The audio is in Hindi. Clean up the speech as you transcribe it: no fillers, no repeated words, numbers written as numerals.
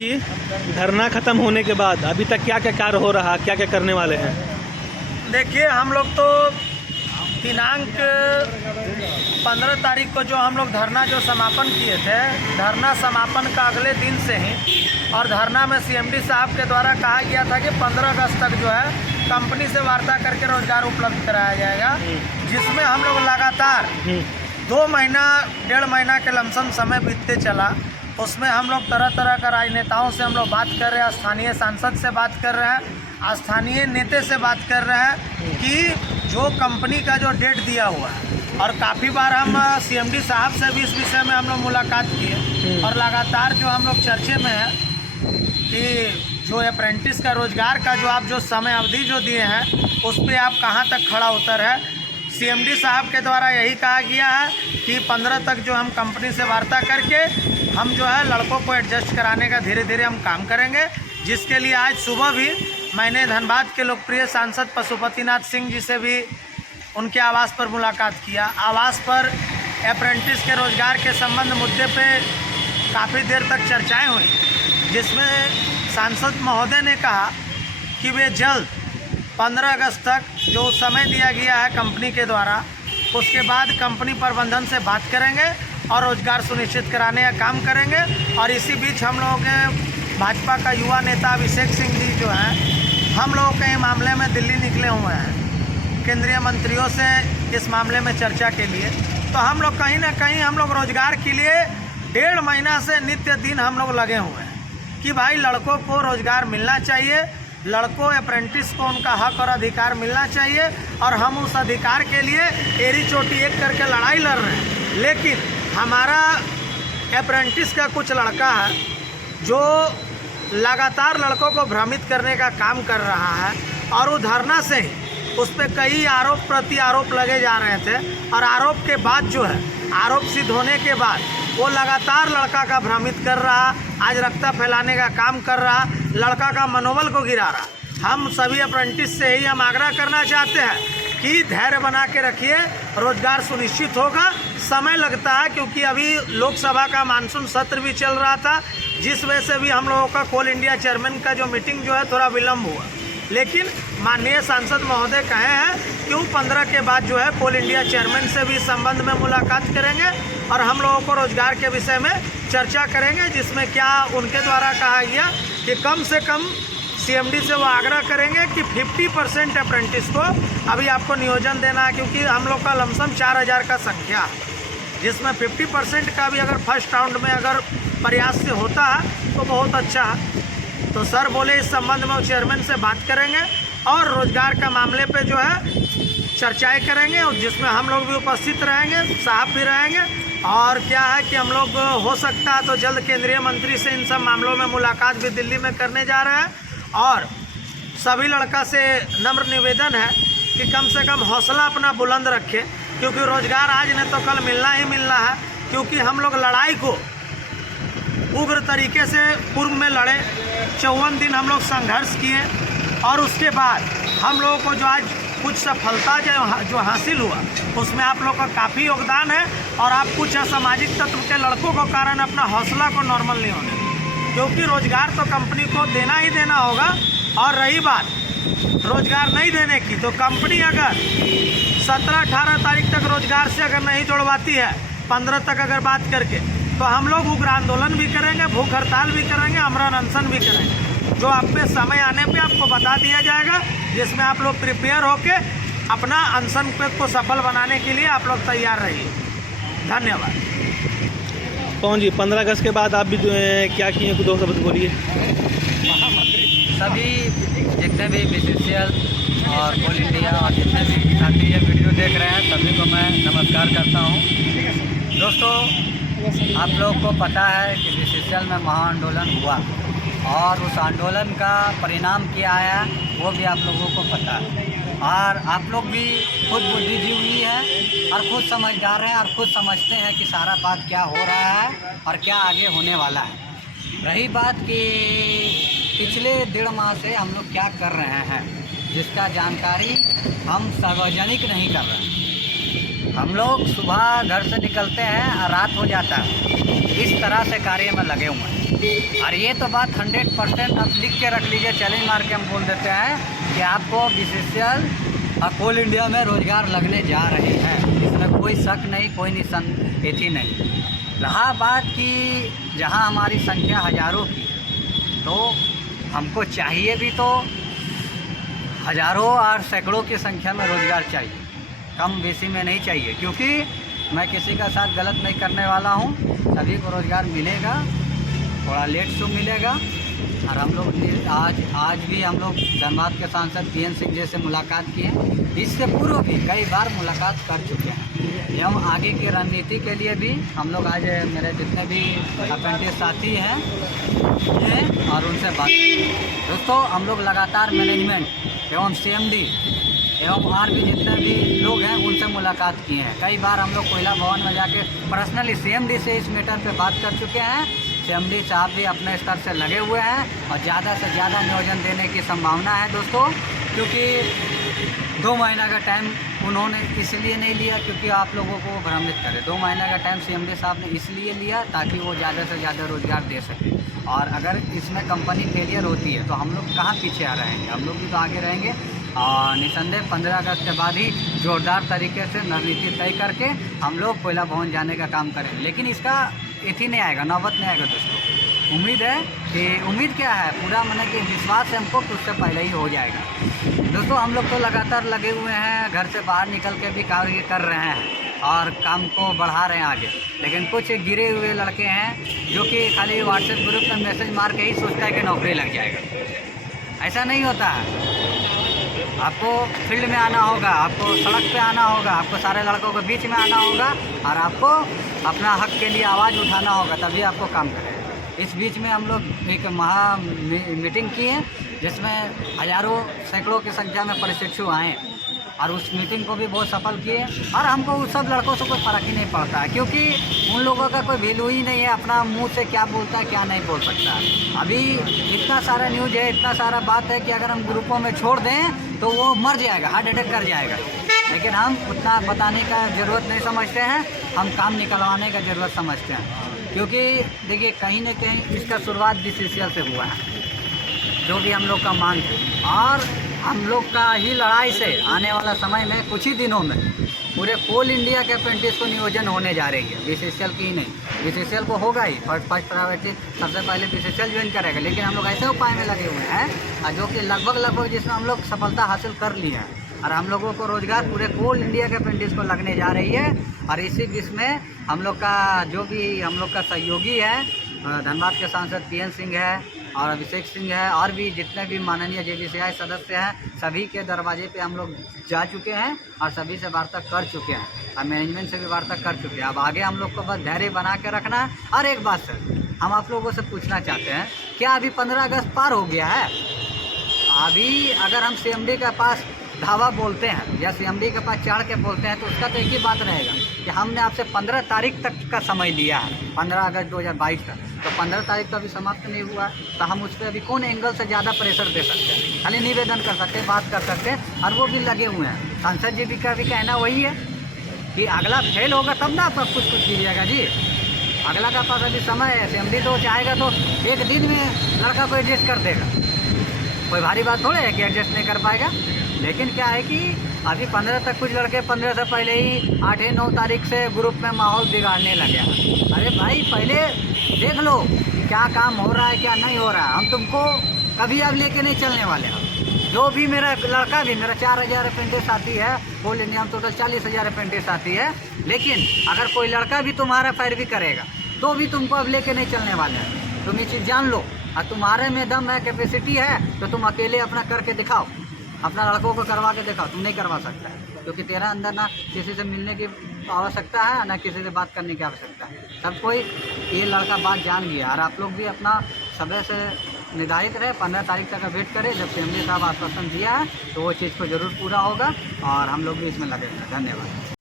कि धरना खत्म होने के बाद अभी तक क्या क्या कार्य हो रहा, क्या क्या करने वाले हैं? देखिए, हम लोग तो दिनांक 15 तारीख को जो हम लोग धरना जो समापन किए थे, धरना समापन का अगले दिन से ही और धरना में सीएमडी साहब के द्वारा कहा गया था कि 15 अगस्त तक जो है कंपनी से वार्ता करके रोजगार उपलब्ध कराया जाएगा, जिसमें हम लोग लगातार 2 महीना 1.5 महीना के लमसम समय बीतते चला। उसमें हम लोग तरह तरह का राजनेताओं से हम लोग बात कर रहे हैं, स्थानीय सांसद से बात कर रहे हैं, स्थानीय नेता से बात कर रहे हैं कि जो कंपनी का जो डेट दिया हुआ है, और काफ़ी बार हम सीएमडी साहब से भी इस विषय में हम लोग मुलाकात किए और लगातार जो हम लोग चर्चे में है कि जो अप्रेंटिस का रोज़गार का जो आप जो समय अवधि जो दिए हैं उस पर आप कहाँ तक खड़ा उतर है। सीएमडी साहब के द्वारा यही कहा गया है कि 15 तक जो हम कंपनी से वार्ता करके हम जो है लड़कों को एडजस्ट कराने का धीरे धीरे हम काम करेंगे, जिसके लिए आज सुबह भी मैंने धनबाद के लोकप्रिय सांसद पशुपतिनाथ सिंह जी से भी उनके आवास पर मुलाकात किया। आवास पर अप्रेंटिस के रोज़गार के संबंध मुद्दे पे काफ़ी देर तक चर्चाएं हुई, जिसमें सांसद महोदय ने कहा कि वे जल्द 15 अगस्त तक जो समय दिया गया है कंपनी के द्वारा, उसके बाद कंपनी प्रबंधन से बात करेंगे और रोज़गार सुनिश्चित कराने का काम करेंगे। और इसी बीच हम लोगों के भाजपा का युवा नेता अभिषेक सिंह जी जो हैं, हम लोगों के मामले में दिल्ली निकले हुए हैं केंद्रीय मंत्रियों से इस मामले में चर्चा के लिए। तो हम लोग कहीं ना कहीं हम लोग रोज़गार के लिए 1.5 महीना से नित्य दिन हम लोग लगे हुए हैं कि भाई लड़कों को रोज़गार मिलना चाहिए, लड़कों अप्रेंटिस को उनका हक और अधिकार मिलना चाहिए, और हम उस अधिकार के लिए एड़ी चोटी एक करके लड़ाई लड़ रहे हैं। लेकिन हमारा अप्रेंटिस का कुछ लड़का है जो लगातार लड़कों को भ्रमित करने का काम कर रहा है, और वो धरना से ही उस पर कई आरोप प्रति आरोप लगे जा रहे थे, और आरोप के बाद जो है आरोप सिद्ध होने के बाद वो लगातार लड़का का भ्रमित कर रहा, आज रक्ता फैलाने का काम कर रहा, लड़का का मनोबल को गिरा रहा। हम सभी अप्रेंटिस से ही हम आग्रह करना चाहते हैं कि धैर्य बना के रखिए, रोजगार सुनिश्चित होगा। समय लगता है क्योंकि अभी लोकसभा का मानसून सत्र भी चल रहा था, जिस वजह से भी हम लोगों का कोल इंडिया चेयरमैन का जो मीटिंग जो है थोड़ा विलम्ब हुआ। लेकिन माननीय सांसद महोदय कहे हैं कि 15 के बाद जो है कोल इंडिया चेयरमैन से भी इस संबंध में मुलाकात करेंगे और हम लोगों को रोजगार के विषय में चर्चा करेंगे, जिसमें क्या उनके द्वारा कहा गया कि कम से कम सीएमडी से वो आग्रह करेंगे कि 50% अप्रेंटिस को अभी आपको नियोजन देना है, क्योंकि हम लोग का लमसम 4000 का संख्या है, जिसमें 50% का भी अगर फर्स्ट राउंड में अगर प्रयास से होता है तो बहुत अच्छा है। तो सर बोले इस संबंध में चेयरमैन से बात करेंगे और रोजगार का मामले पे जो है चर्चाएं करेंगे, और जिसमें हम लोग भी उपस्थित रहेंगे, साहब भी रहेंगे। और क्या है कि हम लोग हो सकता है तो जल्द केंद्रीय मंत्री से इन सब मामलों में मुलाकात भी दिल्ली में करने जा रहे हैं। और सभी लड़का से नम्र निवेदन है कि कम से कम हौसला अपना बुलंद रखें, क्योंकि रोजगार आज नहीं तो कल मिलना ही मिलना है। क्योंकि हम लोग लड़ाई को उग्र तरीके से पूर्व में लड़े, 54 दिन हम लोग संघर्ष किए, और उसके बाद हम लोगों को जो आज कुछ सफलता जो हासिल हुआ उसमें आप लोगों का काफ़ी योगदान है। और आप कुछ असामाजिक तत्व के लड़कों को कारण अपना हौसला को नॉर्मल नहीं होने, क्योंकि रोजगार तो कंपनी को देना ही देना होगा। और रही बात रोजगार नहीं देने की, तो कंपनी अगर 17-18 तारीख तक रोजगार से अगर नहीं जुड़वाती है, 15 तक अगर बात करके, तो हम लोग उग्र आंदोलन भी करेंगे, भूख हड़ताल भी करेंगे, आमरण अनशन भी करेंगे। जो आप पे समय आने पे आपको बता दिया जाएगा, जिसमें आप लोग प्रिपेयर होके अपना अनशन को सफल बनाने के लिए आप लोग तैयार रहिए। धन्यवाद। पवन जी, 15 अगस्त के बाद आप भी क्या किए, दो शब्द बोलिए। सभी जितने भी BCCL और कोल इंडिया और जितने भी साथी ये वीडियो देख रहे हैं सभी को मैं नमस्कार करता हूँ। दोस्तों, आप लोग को पता है कि BCCL में महाआंदोलन हुआ और उस आंदोलन का परिणाम क्या आया वो भी आप लोगों को पता है, और आप लोग भी खुद बुद्धिजीवी हैं और खुद समझदार हैं और खुद समझते हैं कि सारा बात क्या हो रहा है और क्या आगे होने वाला है। रही बात कि पिछले 1.5 माह से हम लोग क्या कर रहे हैं जिसका जानकारी हम सार्वजनिक नहीं कर रहे हैं। हम लोग सुबह घर से निकलते हैं और रात हो जाता है, इस तरह से कार्य में लगे हुए हैं। और ये तो बात 100% आप लिख के रख लीजिए, चैलेंज मार के हम बोल देते हैं कि आपको BCCL और कोल इंडिया में रोज़गार लगने जा रहे हैं। इसमें कोई शक नहीं, कोई निसंदेह नहीं। रहा बात कि जहां हमारी संख्या हज़ारों की, तो हमको चाहिए भी तो हज़ारों और सैकड़ों की संख्या में रोज़गार चाहिए, कम बेसी में नहीं चाहिए। क्योंकि मैं किसी का साथ गलत नहीं करने वाला हूं, सभी को रोज़गार मिलेगा, थोड़ा लेट से मिलेगा। और हम लोग आज भी हम लोग धनबाद के सांसद PN सिंह जी से मुलाकात किए, इससे पूर्व भी कई बार मुलाकात कर चुके हैं। एवं आगे की रणनीति के लिए भी हम लोग आज मेरे जितने भी अप्रेंटिस साथी हैं और उनसे बात की। दोस्तों, हम लोग लगातार मैनेजमेंट एवं CMD एवं और भी जितने भी लोग हैं उनसे मुलाकात किए हैं। कई बार हम लोग कोयला भवन में जाके पर्सनली CMD से इस मैटर पे बात कर चुके हैं। CMD साहब भी अपने स्तर से लगे हुए हैं और ज़्यादा से ज़्यादा नियोजन देने की संभावना है दोस्तों, क्योंकि 2 महीना का टाइम उन्होंने इसलिए नहीं लिया क्योंकि आप लोगों को भ्रमित करे। 2 महीने का टाइम CMD साहब ने इसलिए लिया ताकि वो ज़्यादा से ज़्यादा रोज़गार दे सके। और अगर इसमें कंपनी फेलियर होती है तो हम लोग कहाँ पीछे आ रहेंगे, हम लोग भी तो आगे रहेंगे। और निसंदेह 15 अगस्त के बाद ही जोरदार तरीके से रणनीति तय करके हम लोग कोयला भवन जाने का काम करेंगे। लेकिन इसका इतनी नहीं आएगा, नौबत नहीं आएगा दोस्तों। उम्मीद है कि उम्मीद क्या है, पूरा मैंने कि विश्वास है हमको कि उससे पहले ही हो जाएगा। दोस्तों, हम लोग तो लगातार लगे हुए हैं, घर से बाहर निकल के भी कार्य कर रहे हैं और काम को बढ़ा रहे हैं आगे। लेकिन कुछ गिरे हुए लड़के हैं जो कि खाली व्हाट्सएप ग्रुप में मैसेज मार के ही सोचता है कि नौकरी लग जाएगा। ऐसा नहीं होता है। आपको फील्ड में आना होगा, आपको सड़क पे आना होगा, आपको सारे लड़कों के बीच में आना होगा और आपको अपना हक के लिए आवाज़ उठाना होगा, तभी आपको काम करेगा। इस बीच में हम लोग एक मीटिंग की है जिसमें हज़ारों सैकड़ों की संख्या में प्रशिक्षु आए और उस मीटिंग को भी बहुत सफल किए। और हमको उस सब लड़कों से कोई फ़र्क ही नहीं पड़ता है, क्योंकि उन लोगों का कोई वैल्यू ही नहीं है, अपना मुंह से क्या बोलता है क्या नहीं बोल सकता। अभी इतना सारा न्यूज़ है, इतना सारा बात है कि अगर हम ग्रुपों में छोड़ दें तो वो मर जाएगा, हार्ट अटैक कर जाएगा। लेकिन हम उतना बताने का ज़रूरत नहीं समझते हैं, हम काम निकलवाने का ज़रूरत समझते हैं। क्योंकि देखिए, कहीं ना कहीं इसका शुरुआत BCCL से हुआ है, जो भी हम लोग का मांग है। और हम लोग का ही लड़ाई से आने वाला समय में कुछ ही दिनों में पूरे कोल इंडिया के अप्रेंटिस को नियोजन होने जा रही है। BCCL की ही नहीं, BCCL को होगा ही, फर्स्ट प्रायोरिटी सबसे पहले BCCL ज्वाइन करेगा। लेकिन हम लोग ऐसे उपाय में लगे हुए हैं जो कि लगभग जिसमें हम लोग सफलता हासिल कर ली है और हम लोगों को रोज़गार पूरे कोल इंडिया के अप्रेंटिस को लगने जा रही है। और इसी बीच में हम लोग का जो भी हम लोग का सहयोगी है, धनबाद के सांसद PN सिंह है और अभिषेक सिंह है और भी जितने भी माननीय JBCI सदस्य हैं, सभी के दरवाजे पे हम लोग जा चुके हैं और सभी से वार्ता कर चुके हैं और मैनेजमेंट से भी वार्ता कर चुके हैं। अब आगे हम लोग को बस धैर्य बना के रखना है। और एक बात सर, हम आप लोगों से पूछना चाहते हैं, क्या अभी 15 अगस्त पार हो गया है? अभी अगर हम CMD के पास धावा बोलते हैं या CMD के पास चढ़ के बोलते हैं तो उसका तो एक ही बात रहेगा कि हमने आपसे 15 तारीख तक का समय लिया है, 15 अगस्त 2022 तक। तो 15 तारीख तो अभी समाप्त नहीं हुआ, तो हम उस पर अभी कौन एंगल से ज़्यादा प्रेशर दे सकते हैं? खाली निवेदन कर सकते हैं, बात कर सकते हैं और वो भी लगे हुए हैं। सांसद जी का भी कहना वही है कि अगला फेल होगा तब ना आप कुछ कीजिएगा जी, अगला का पास अभी समय है। CMD तो चाहेगा तो एक दिन में लड़का को एडजस्ट कर देगा, कोई भारी बात थोड़े है कि एडजस्ट नहीं कर पाएगा। लेकिन क्या है कि अभी 15 तक कुछ लड़के 15 से पहले ही 8-9 तारीख से ग्रुप में माहौल बिगाड़ने लगे हैं। अरे भाई, पहले देख लो क्या काम हो रहा है क्या नहीं हो रहा है। हम तुमको कभी आप लेके नहीं चलने वाले हम। जो भी मेरा लड़का भी मेरा 4000 अप्रेंटिस साथी है, ऑल इंडिया में टोटल 40,000 अप्रेंटिस साथी है, लेकिन अगर कोई लड़का भी तुम्हारा पैरवी करेगा तो भी तुमको अब लेके नहीं चलने वाले हैं। तुम ये चीज़ जान लो, और तुम्हारे में दम है, कैपेसिटी है, तो तुम अकेले अपना करके दिखाओ, अपना लड़कों को करवा के दिखाओ। तुम नहीं करवा सकता है क्योंकि तेरा अंदर ना किसी से मिलने की आवश्यकता है, ना किसी से बात करने की आवश्यकता है। सब कोई ये लड़का बात जान गया, और आप लोग भी अपना समय से निर्धारित रहे, 15 तारीख तक का वेट करें। जब सीएम साहब आश्वासन दिया है तो वो चीज़ को ज़रूर पूरा होगा, और हम लोग भी इसमें लगे हैं। धन्यवाद।